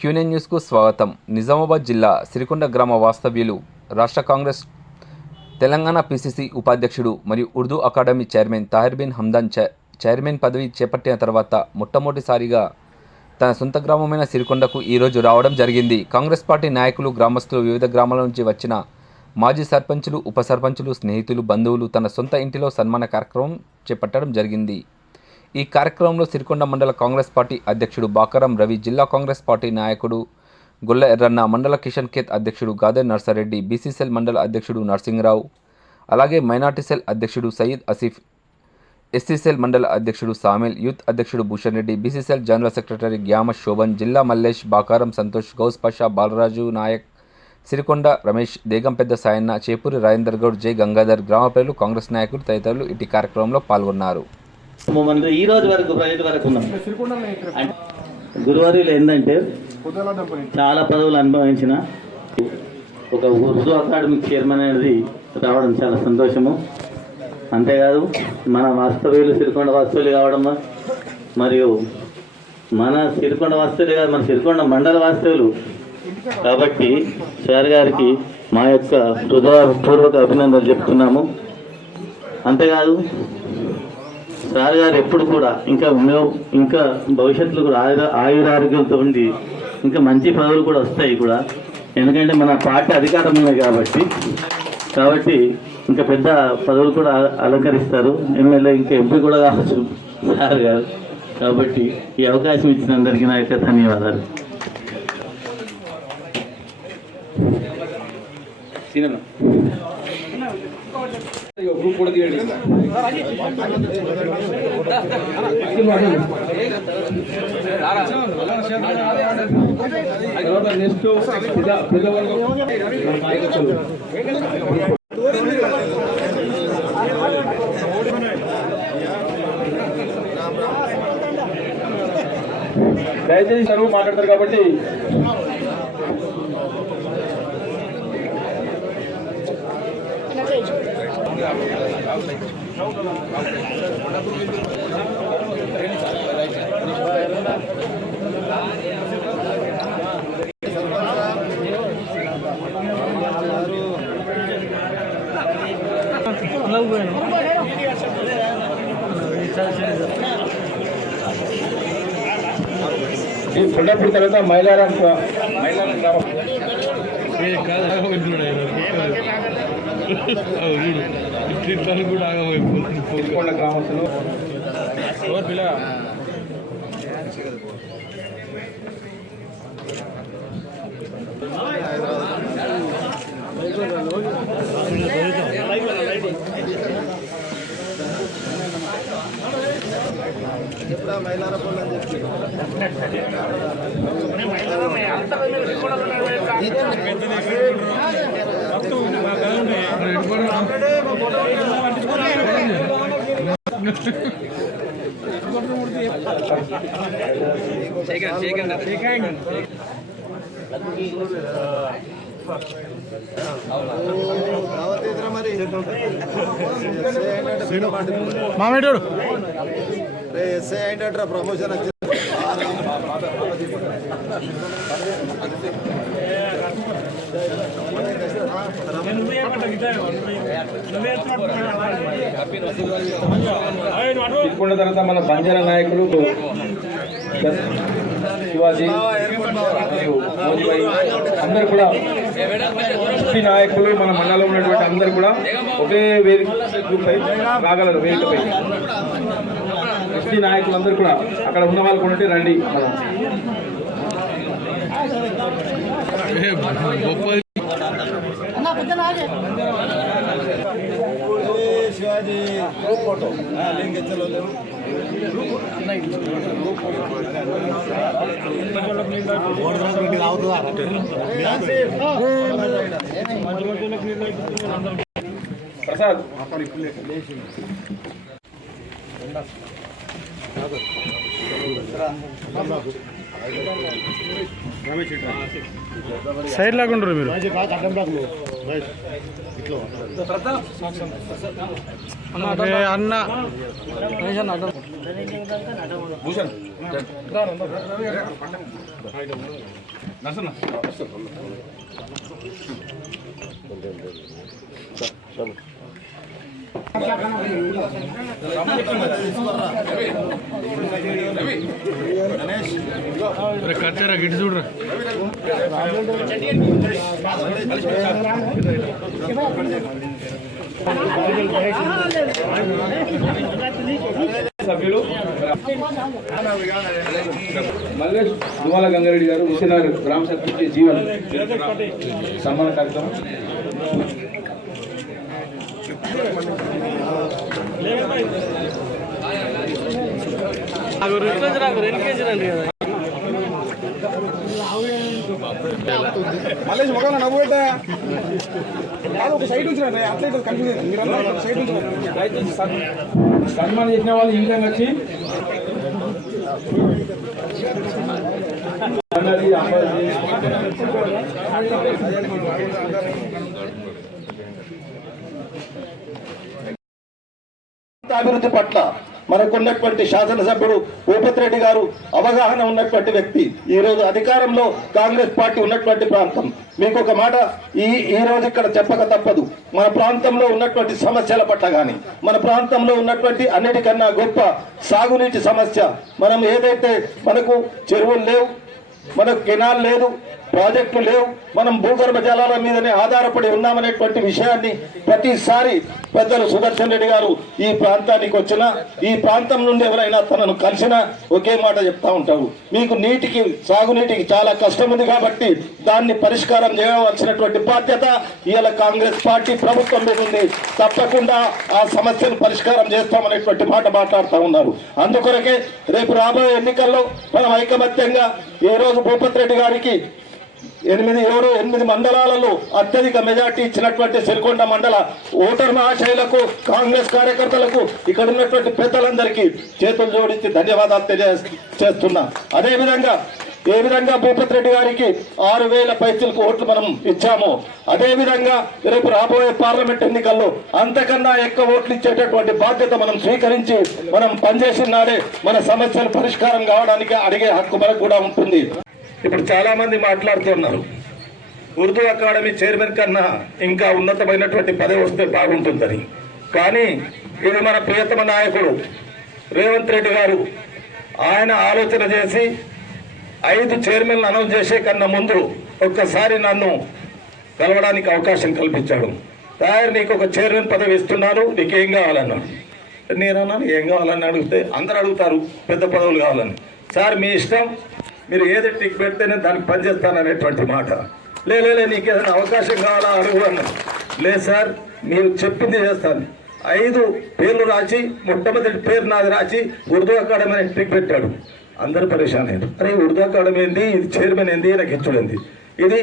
క్యూనెన్ న్యూస్కు స్వాగతం. నిజామాబాద్ జిల్లా సిరికొండ గ్రామ వాస్తవ్యులు, రాష్ట్ర కాంగ్రెస్ తెలంగాణ పిసిసి ఉపాధ్యక్షుడు మరియు Urdu academy chairman Tahir Bin Hamdan chairman పదవి చేపట్టిన తర్వాత మొట్టమొదటిసారిగా తన సొంత గ్రామమైన సిరికొండకు ఈరోజు రావడం జరిగింది. కాంగ్రెస్ పార్టీ నాయకులు, గ్రామస్తులు, వివిధ గ్రామాల నుంచి వచ్చిన మాజీ సర్పంచులు, ఉప సర్పంచులు, స్నేహితులు, బంధువులు తన సొంత ఇంటిలో సన్మాన కార్యక్రమం చేపట్టడం జరిగింది. ఈ కార్యక్రమంలో సిరికొండ మండల కాంగ్రెస్ పార్టీ అధ్యక్షుడు బాకారం రవి, జిల్లా కాంగ్రెస్ పార్టీ నాయకుడు గొల్ల ఎర్రన్న, మండల కిషన్ ఖేత్ అధ్యక్షుడు గాదర్ నర్సారెడ్డి, బీసీసీఎల్ మండల అధ్యక్షుడు నర్సింగరావు, అలాగే మైనార్టీ సెల్ అధ్యక్షుడు సయీద్ ఆసిఫ్, ఎస్సీసీఎల్ మండల అధ్యక్షుడు సామిల్, యూత్ అధ్యక్షుడు Bhushan Reddy, BCCL general secretary Gyama Shobhan, జిల్లా మల్లేష్, బాకారం సంతోష్, గౌస్ పాషా, బాలరాజు నాయక్, సిరికొండ రమేష్, దేగంపెద్ద సాయన్న, చేపూరి రాజేందర్ గౌడ్, జై గంగాధర్, గ్రామ ప్రజలు, కాంగ్రెస్ నాయకులు తదితరులు ఇటు కార్యక్రమంలో పాల్గొన్నారు. ఈ రోజు వరకు గురువారీలు ఏంటంటే చాలా పదవులు అనుభవించిన ఒక ఉర్దూ అకాడమిక్ చైర్మన్ అనేది రావడం చాలా సంతోషము. అంతేకాదు మన వాస్తవ్యులు సిరికొండ వాస్తవ్యులు కావడం, మరియు మన సిరికొండ వాస్తవ్యులు కాదు, మన సిరికొండ మండల వాస్తవ్యులు కాబట్టి సార్ గారికి మా యొక్క హృదయపూర్వక అభినందనలు చెప్తున్నాము. అంతేకాదు సార్ గారు ఎప్పుడు కూడా ఇంకా భవిష్యత్తులో కూడా ఆయురారోగ్యంతో ఉండి ఇంకా మంచి పదవులు కూడా వస్తాయి కూడా, ఎందుకంటే మన పార్టీ అధికారం ఉన్నాయి కాబట్టి ఇంకా పెద్ద పదవులు కూడా అలంకరిస్తారు. ఎమ్మెల్యే ఇంకా ఎంపీ కూడా కావచ్చు సార్ గారు. కాబట్టి ఈ అవకాశం ఇచ్చిన అందరికీ నా యొక్క ధన్యవాదాలు. దయచేసి చదువు మాట్లాడతారు కాబట్టి కొండపూడి తర్వాత మైలారం గ్రామం సిరికొండ గ్రామస్తులు మామేటోడు ఎస్ఐ అయినట్రా ప్రమోషన్ వచ్చింది. సిరికొండ తర్వాత మన బంజారా నాయకులు శివాజీ మరియు మోజీబాయి అందరు కూడా, ఎస్పీ నాయకులు మన మండలంలో ఉన్నటువంటి అందరు కూడా ఒకే వేదికపై రాగలరు. వేదికపై ఎస్పీ నాయకులు అందరూ కూడా అక్కడ ఉన్న వాళ్ళు కూడా రండి. శివాజీ ఫోటో ప్రసాద్ సైడ్ లాగుంటారు మీరు. అన్న భూషణ్ నర్సన్న కట్టారా గిట్టి చూడరా సభ్యులు మల్లేష్ దుమాల గంగారెడ్డి గారు హుసేనార్ గ్రామ సర్పంచ్ జీవన్ సన్మాన కార్యక్రమం. మల్లేష్ ముఖంలో నవ్వు పెట్టా కాదు ఒక సైడ్ ఉంచినండి అట్లయితే కన్ఫ్యూజ్ మీరు సైడ్ ఉంచిన సన్మానం చేసిన వాళ్ళు ఇంకా వచ్చి అభివృద్ధి పట్ల మనకున్నటువంటి శాసనసభ్యుడు భూపతి రెడ్డి గారు అవగాహన ఉన్నటువంటి వ్యక్తి. ఈ రోజు అధికారంలో కాంగ్రెస్ పార్టీ ఉన్నటువంటి ప్రాంతం. మీకు ఒక మాట ఈ రోజు ఇక్కడ చెప్పక తప్పదు. మన ప్రాంతంలో ఉన్నటువంటి సమస్యల పట్ల కానీ మన ప్రాంతంలో ఉన్నటువంటి అన్నిటికన్నా గొప్ప సాగునీటి సమస్య. మనం ఏదైతే మనకు చెరువులు లేవు, మనకు కెనాల్ లేదు, ప్రాజెక్టులు లేవు, మనం భూగర్భ జలాల మీదనే ఆధారపడి ఉన్నామనేటువంటి విషయాన్ని ప్రతిసారి పెద్దలు సుదర్శన్ రెడ్డి గారు ఈ ప్రాంతానికి వచ్చినా, ఈ ప్రాంతం నుండి ఎవరైనా తనను కలిసినా ఒకే మాట చెప్తా ఉంటారు. మీకు సాగునీటికి చాలా కష్టం ఉంది కాబట్టి దాన్ని పరిష్కారం చేయవలసినటువంటి బాధ్యత ఇవాళ కాంగ్రెస్ పార్టీ ప్రభుత్వం మీద ఉంది. తప్పకుండా ఆ సమస్యను పరిష్కారం చేస్తామనేటువంటి మాట మాట్లాడుతూ ఉన్నారు. అందుకొరకే రేపు రాబోయే ఎన్నికల్లో మనం ఐకమత్యంగా ఈ రోజు భూపతి రెడ్డి గారికి 8 మండలాలలో అత్యధిక మెజార్టీ ఇచ్చినటువంటి సిరికొండ మండల ఓటర్ మహాశైలకు, కాంగ్రెస్ కార్యకర్తలకు, ఇక్కడ ఉన్నటువంటి పెద్దలందరికీ చేతులు జోడించి ధన్యవాదాలు తెలియజేస్తున్నా. అదేవిధంగా ఏ విధంగా భూపతి రెడ్డి గారికి 6,000 పైసలకు ఓట్లు మనం ఇచ్చామో అదేవిధంగా రేపు రాబోయే పార్లమెంట్ ఎన్నికల్లో అంతకన్నా ఎక్కువ ఓట్లు ఇచ్చేటటువంటి బాధ్యత మనం స్వీకరించి మనం పనిచేసిన నాడే మన సమస్యలు పరిష్కారం కావడానికి అడిగే హక్కు మనకు కూడా ఉంటుంది. ఇప్పుడు చాలా మంది మాట్లాడుతున్నారు ఉర్దూ అకాడమీ చైర్మన్ కన్నా ఇంకా ఉన్నతమైనటువంటి పదవి వస్తే బాగుంటుందని. కానీ ఇది మన ప్రియతమ నాయకుడు రేవంత్ రెడ్డి గారు ఆయన ఆలోచన చేసి 5 చైర్మన్లు అనౌన్స్ చేసే కన్నా ముందు ఒక్కసారి నన్ను కలవడానికి అవకాశం కల్పించాడు. నీకు ఒక చైర్మన్ పదవి ఇస్తున్నాను, నీకేం కావాలన్నాడు. నేనన్నాను ఏం కావాలని అడిగితే అందరు అడుగుతారు పెద్ద పదవులు కావాలని. సార్ మీ ఇష్టం, మీరు ఏది టిక్ పెడితేనే దానికి పనిచేస్తాననేటువంటి మాట. లేదు నీకు ఏదైనా అవకాశం కావాలా అడుగు అన్నాను. లేదు సార్ మీరు చెప్పింది చేస్తాను. 5 పేర్లు రాసి మొట్టమొదటి పేరు నాది రాసి ఉర్దూ అకాడమీ అని టిక్ పెట్టాడు. అందరూ పరేషాన్ అయ్యారు. అరే ఉర్దూ అకాడమీ ఏంది, ఇది చైర్మన్ ఏంది, నాకు ఇచ్చుడేంది. ఇది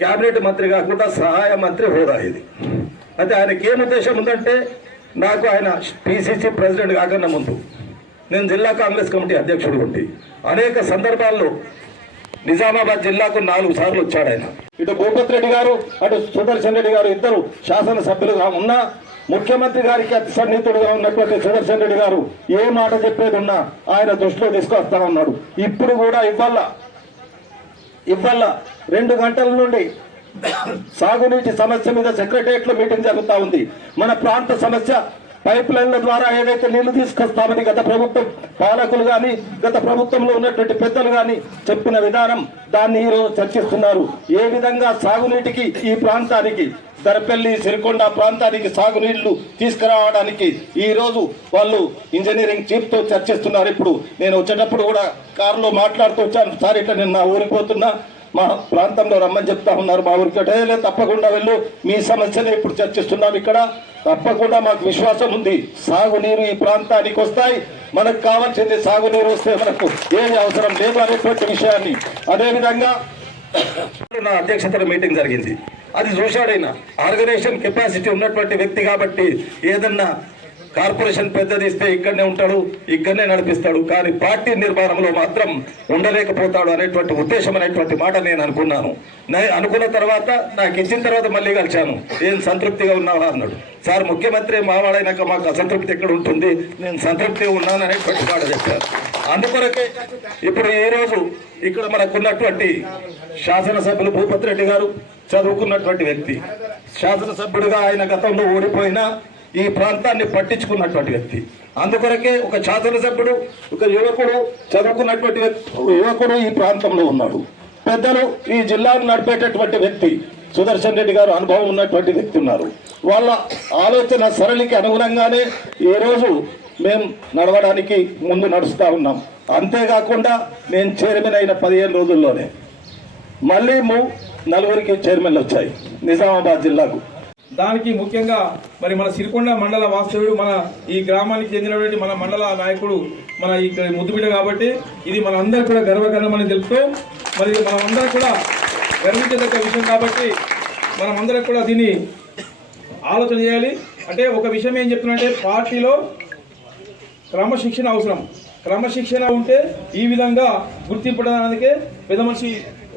క్యాబినెట్ మంత్రి కాకుండా సహాయ మంత్రి హోదా ఇది. అయితే ఆయనకి ఏం ఉద్దేశం ఉందంటే, నాకు ఆయన పిసిసి ప్రెసిడెంట్ కాకన్నా ముందు నేను జిల్లా కాంగ్రెస్ కమిటీ అధ్యక్షుడు ఉండి అనేక సందర్భాల్లో నిజామాబాద్ జిల్లాకు 4 సార్లు వచ్చాడు ఆయన. ఇటు భూపతి రెడ్డి గారు అటు సుదర్శన్ రెడ్డి గారు ఇద్దరు శాసనసభ్యులుగా ఉన్నా ముఖ్యమంత్రి గారికి అతి సన్నిహితుడుగా ఉన్నటువంటి సుదర్శన్ రెడ్డి గారు ఏ మాట చెప్పేది ఉన్నా ఆయన దృష్టిలో తీసుకొస్తా ఉన్నాడు. ఇప్పుడు కూడా ఇవాళ 2 గంటల నుండి సాగునీటి సమస్య మీద సెక్రటరియట్లో మీటింగ్ జరుగుతూ ఉంది. మన ప్రాంత సమస్య పైప్ లైన్ల ద్వారా ఏదైతే నీళ్లు తీసుకొస్తామని గత ప్రభుత్వం పాలకులు కానీ గత ప్రభుత్వంలో ఉన్నటువంటి పెద్దలు కానీ చెప్పిన విధానం దాన్ని ఈరోజు చర్చిస్తున్నారు. ఏ విధంగా సాగునీటికి ఈ ప్రాంతానికి దర్పల్లి సిరికొండ ప్రాంతానికి సాగునీళ్లు తీసుకురావడానికి ఈరోజు వాళ్ళు ఇంజనీరింగ్ చీఫ్తో చర్చిస్తున్నారు. ఇప్పుడు నేను వచ్చేటప్పుడు కూడా కారులో మాట్లాడుతూ వచ్చాను. సార్ ఇట్లా నేను నా ఊరికి పోతున్నా, మా ప్రాంతంలో రమ్మని చెప్తా ఉన్నారు. మా ఊరికి తప్పకుండా వెళ్ళు, మీ సమస్యనే ఇప్పుడు చర్చిస్తున్నాం. ఇక్కడ తప్పకుండా మాకు విశ్వాసం ఉంది సాగునీరు ఈ ప్రాంతానికి వస్తాయి. మనకు కావాల్సింది సాగునీరు వస్తే మనకు ఏమి అవసరం లేదు అనేటువంటి విషయాన్ని. అదేవిధంగా నా అధ్యక్షతన మీటింగ్ జరిగింది. అది చూశాడైనా ఆర్గనైజేషన్ కెపాసిటీ ఉన్నటువంటి వ్యక్తి కాబట్టి ఏదన్నా కార్పొరేషన్ పెద్దది ఇస్తే ఇక్కడనే ఉంటాడు, ఇక్కడనే నడిపిస్తాడు, కానీ పార్టీ నిర్మాణంలో మాత్రం ఉండలేకపోతాడు అనేటువంటి ఉద్దేశం అనేటువంటి మాట నేను అనుకున్నాను. అనుకున్న తర్వాత నాకు ఇచ్చిన తర్వాత మళ్ళీ కలిశాను. ఏం సంతృప్తిగా ఉన్నావా అన్నాడు. సార్ ముఖ్యమంత్రి మావాడైనాక మాకు అసంతృప్తి ఎక్కడ ఉంటుంది, నేను సంతృప్తిగా ఉన్నాను అనేటువంటి మాట చెప్పారు. అందుకొరకే ఇప్పుడు ఈరోజు ఇక్కడ మనకున్నటువంటి శాసనసభ్యులు భూపతి రెడ్డి గారు చదువుకున్నటువంటి వ్యక్తి, శాసనసభ్యుడిగా ఆయన గతంలో ఓడిపోయినా ఈ ప్రాంతాన్ని పట్టించుకున్నటువంటి వ్యక్తి. అందుకొరకే ఒక శాసనసభ్యుడు, ఒక యువకుడు, చదువుకున్నటువంటి యువకుడు ఈ ప్రాంతంలో ఉన్నాడు. పెద్దలు ఈ జిల్లాను నడిపేటటువంటి వ్యక్తి సుదర్శన్ రెడ్డి గారు అనుభవం ఉన్నటువంటి వ్యక్తి ఉన్నారు. వాళ్ళ ఆలోచన సరళికి అనుగుణంగానే ఈరోజు మేము నడవడానికి ముందు నడుస్తూ ఉన్నాం. అంతేకాకుండా నేను చైర్మన్ అయిన 15 రోజుల్లోనే మళ్ళీ 4 చైర్మన్లు వచ్చాయి నిజామాబాద్ జిల్లాకు. దానికి ముఖ్యంగా మరి మన సిరికొండ మండల వాస్తవ్యుడు, మన ఈ గ్రామానికి చెందినటువంటి మన మండల నాయకుడు, మన ఇక్కడ ముద్దుబిడ్డ కాబట్టి ఇది మన అందరూ కూడా గర్వకారణమని తెలుపుతూ, మరి మనం అందరం కూడా గర్వించదగ్గ విషయం కాబట్టి మనం అందరం కూడా దీన్ని ఆలోచన చేయాలి. అంటే ఒక విషయం ఏం చెప్తున్నంటే పార్టీలో క్రమశిక్షణ అవసరం. క్రమశిక్షణ ఉంటే ఈ విధంగా గుర్తింపడానికే పెద్ద మనిషి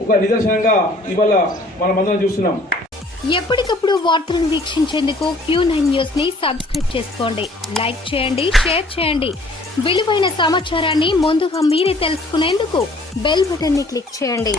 ఒక నిదర్శనంగా ఇవాళ మనమందరం చూస్తున్నాం. ఎప్పటికప్పుడు వార్తలను వీక్షించేందుకు Q9 న్యూస్ ని సబ్స్క్రైబ్ చేసుకోండి, లైక్ చేయండి, షేర్ చేయండి. విలువైన సమాచారాన్ని ముందుగా మీరే తెలుసుకునేందుకు బెల్ బటన్ ని క్లిక్ చేయండి.